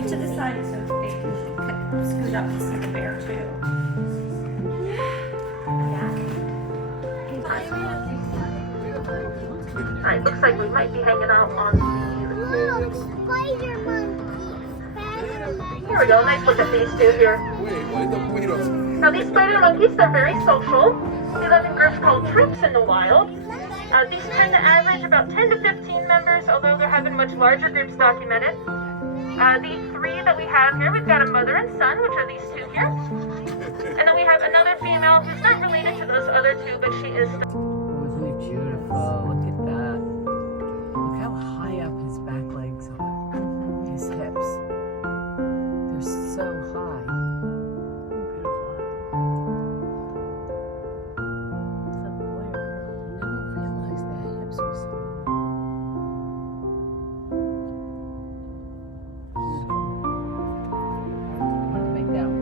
Scoot to the side so they can scoot up and see the bear too. Alright, looks like we might be hanging out on the... Look, spider monkey. Here we go, nice look at these two here. Now these spider monkeys, they're very social. They live in groups called troops in the wild. These tend to average about 10 to 15 members, although there have been much larger groups documented. The three that we have here, we've got a mother and son, which are these two here. And then we have another female who's not related to those other two, but she is... Oh, isn't it beautiful? Look at that. Look how high up his back legs are. His hips. They're so high. Beautiful. Is that the boy or girl? I never realized that hips were so high. Want to make that one?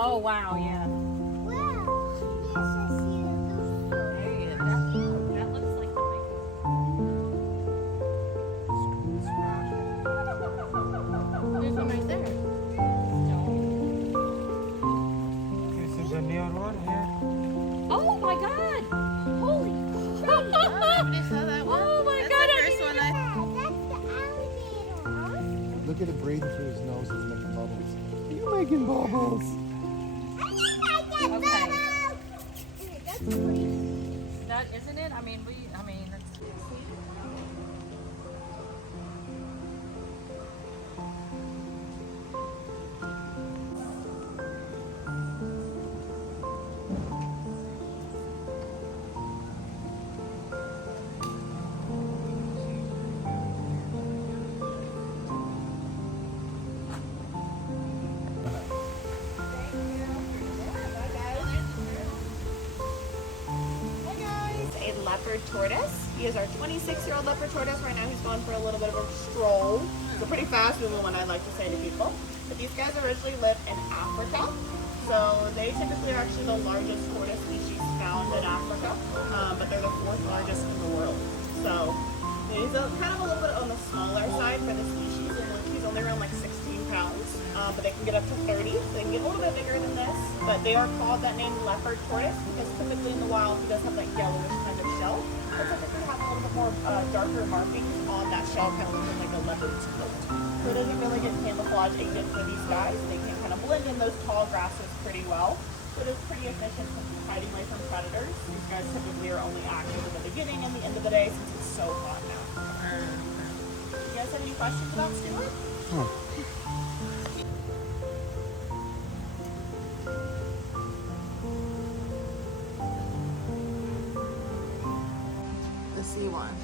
Oh wow, yeah. Wow. Yes, I see it. There you go. That looks like the big one. There's one right there. This is a near one here. Oh my god! Holy Nobody saw that one. Oh my That's god! the first one I That's the alligator. Look at it breathing through his nose. He's making bubbles. You making bubbles? Okay. That's pretty. That isn't it? I mean, that's a leopard tortoise. He is our 26-year-old leopard tortoise. Right now he's going for a little bit of a stroll. It's a pretty fast moving one, I like to say to people. But these guys originally live in Africa. So they typically are actually the largest tortoise species found in Africa. But they're the 4th largest in the world. So he's kind of a little bit on the smaller side for the species. He's only around like 16 pounds. But they can get up to 30. So they can get a little bit bigger than this. But they are called that name leopard tortoise because typically in the wild he does have that yellowish kind of shell. But typically have a little bit more darker markings on that shell, kind of looking like a leopard's coat. So it doesn't really get camouflage agent for these guys. They can kind of blend in those tall grasses pretty well. So it is pretty efficient for hiding away from predators. These guys typically are only active in the beginning and the end of the day since it's so hot now. You guys have any questions about Stuart? The sea one.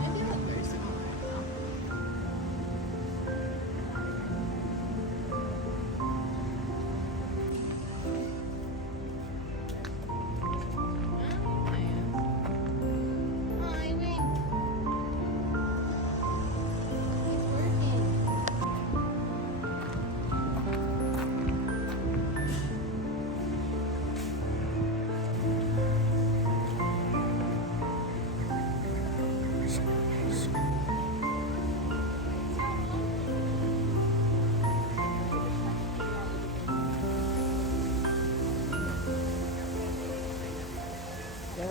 Maybe they look very similar.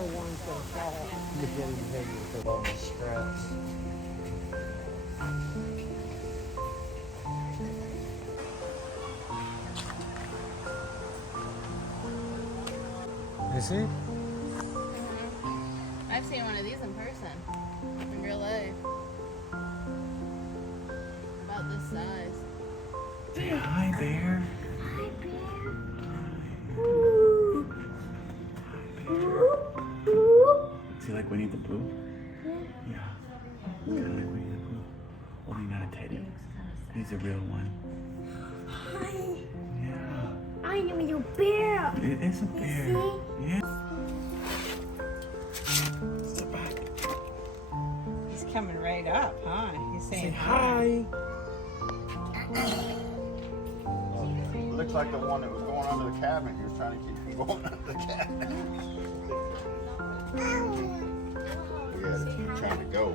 one's gonna fall. You're getting heavy with all the straps. Is he? I've seen one of these in person, in real life. About this size. Say hi, bear. Hi, bear. Is he like Winnie the Pooh? Yeah. Kind of like Winnie the Pooh. Only not a teddy. He's a real one. Hi. Yeah. I am your bear. It is a bear. Yeah. Sit back. He's coming right up, huh? He's Say saying hi. It looks like the one that was going under the cabinet. He was trying to keep from going under the cabinet. Yeah, to keep trying to go.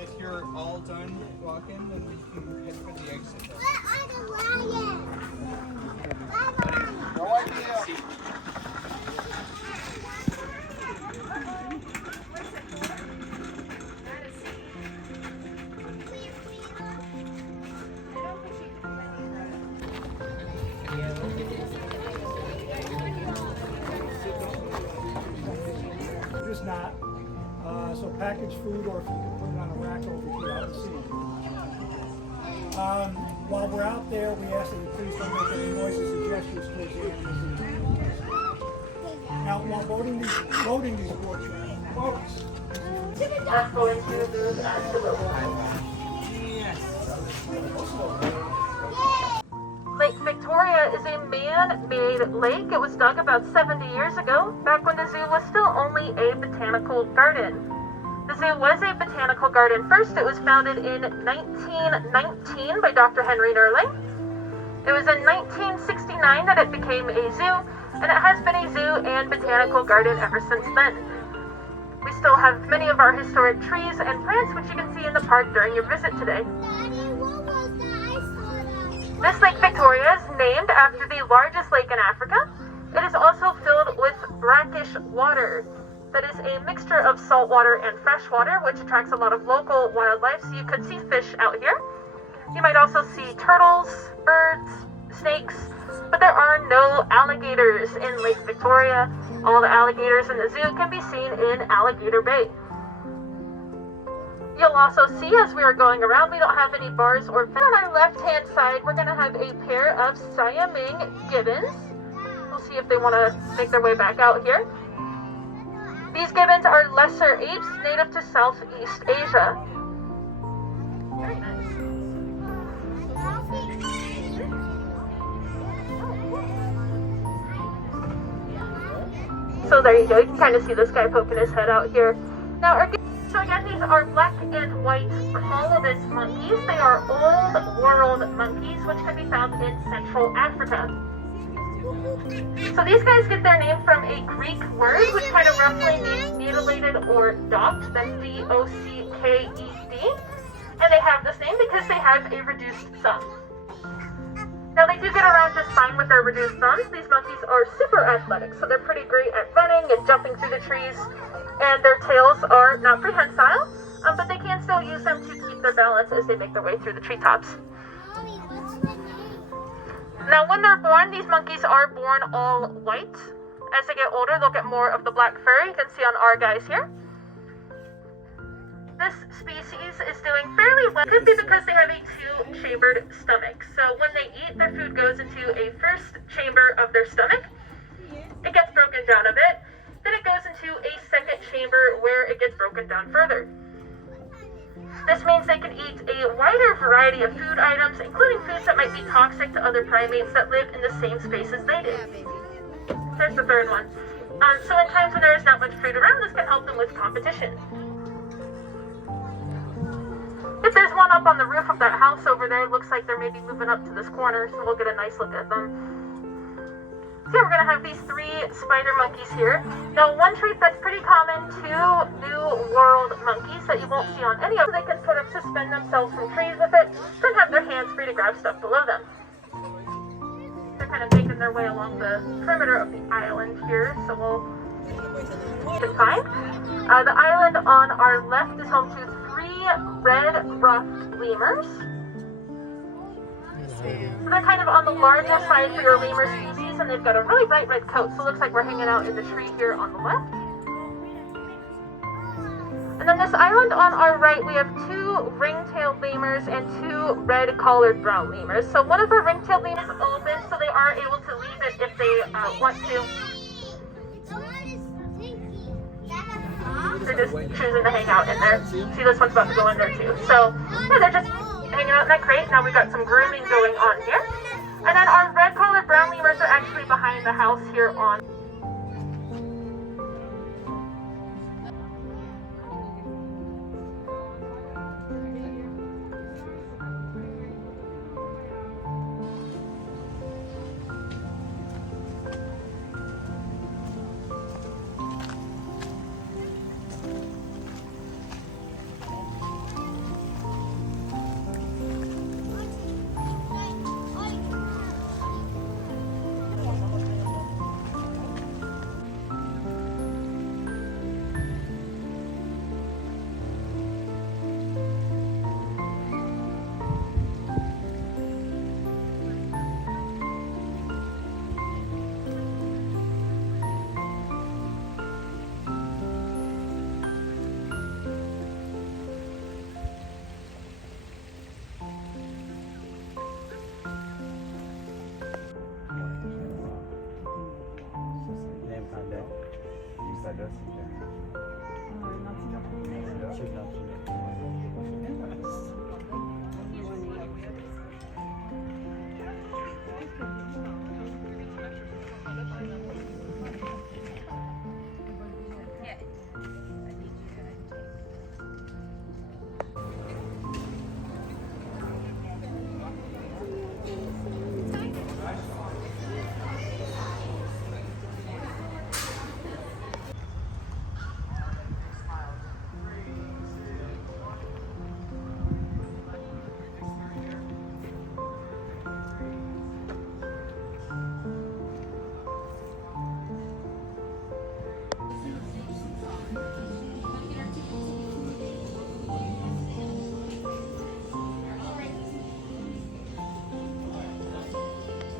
If you're all done walking, then we can head for the exit. Where are the lions? No idea. Just not. So packaged food, or if you can put it on a rack over here out at sea. While we're out there, we ask that you please don't make any noises or gestures towards the animals. Now, while loading these boats, That's going to move absolutely. Lake Victoria is a man-made lake. It was dug about 70 years ago, back when the zoo was still only a botanical garden. The zoo was a botanical garden first. It was founded in 1919 by Dr. Henry Nerling. It was in 1969 that it became a zoo, and it has been a zoo and botanical garden ever since then. We still have many of our historic trees and plants, which you can see in the park during your visit today. Daddy, what was that? I saw that. This Lake Victoria is named after the largest lake in Africa. It is also filled with brackish water. That is a mixture of salt water and fresh water, which attracts a lot of local wildlife, so you could see fish out here. You might also see turtles, birds, snakes, but there are no alligators in Lake Victoria. All the alligators in the zoo can be seen in Alligator Bay. You'll also see as we are going around, we don't have any bars or fence. On our left-hand side, we're going to have a pair of Siamang gibbons. We'll see if they want to make their way back out here. These gibbons are lesser apes native to Southeast Asia. Very nice. So there you go, you can kind of see this guy poking his head out here. Now, so again, these are black and white colobus monkeys. They are old world monkeys, which can be found in Central Africa. So these guys get their name from a Greek word, which kind of roughly means mutilated or docked. That's D-O-C-K-E-D. And they have this name because they have a reduced thumb. Now they do get around just fine with their reduced thumbs. These monkeys are super athletic, so they're pretty great at running and jumping through the trees. And their tails are not prehensile, but they can still use them to keep their balance as they make their way through the treetops. Now when they're born, these monkeys are born all white. As they get older, they'll get more of the black fur. You can see on our guys here. This species is doing fairly well. Could be because they have a two-chambered stomach. So when they eat, their food goes into a first chamber of their stomach. It gets broken down a bit. Then it goes into a second chamber where it gets broken down further. This means they can eat a wider variety of food items, including foods that might be toxic to other primates that live in the same space as they do. There's the third one. So in times when there is not much food around, this can help them with competition. If there's one up on the roof of that house over there, it looks like they're maybe moving up to this corner, so we'll get a nice look at them. So we're going to have these three spider monkeys here. Now one trait that's pretty common to New World monkeys that you won't see on any of them, they can sort of suspend themselves from trees with it, then have their hands free to grab stuff below them. They're kind of making their way along the perimeter of the island here, so we'll keep in time. The island on our left is home to 3 red-ruffed lemurs. So they're kind of on the larger side for your lemur species, and they've got a really bright red coat, so it looks like we're hanging out in the tree here on the left. And then this island on our right, we have 2 ring-tailed lemurs and 2 red-collared brown lemurs. So one of our ring-tailed lemurs is open, so they are able to leave it if they want to. They're just choosing to hang out in there. See, this one's about to go in there too. So yeah, they're just hanging out in that crate. Now we've got some grooming going on here. And then our red-collared brown lemurs are actually behind the house here on.